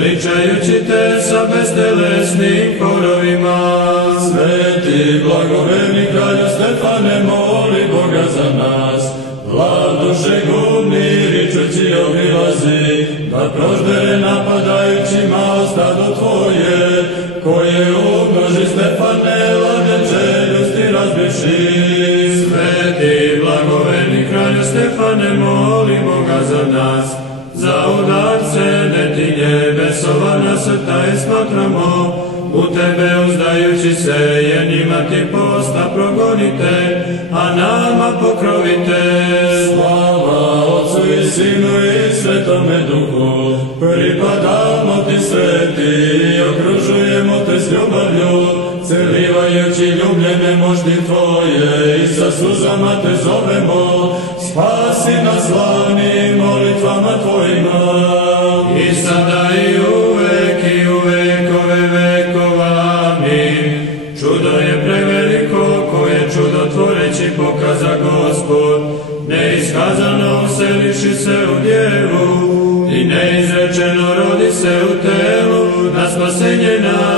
veličajući te sa bestelesnim horovima. Sveti blagoverni kralju Stefane, moli Boga za nas. Vlad duše gubni, ričući obilazi, da proždere napadajućima o stado tvoje, koje umnoži Stefane, ladeće ljusti razbivši. Sveti blagoverni kralju Stefane, moli Boga za nas. Za udarce netinje besovana srta i smatramo, u tebe uzdajući se, jer njima ti posta progonite, a nama pokrovite. Slava Otcu i Sinu i Svetome Duhu, pripadamo ti sveti i okružujemo te s ljubavlju, celivajući ljubljene mošti tvoje i sa suzama te zovemo, spasi nas slavnim molitvama tvojima. I sada i uvek i u vekove vekova, amin. Čudo je preveliko, koje čudotvoreći pokaza Gospod, neiskazano useliši se u djevu i neizrečeno rodi se u telu, na spasenje nas.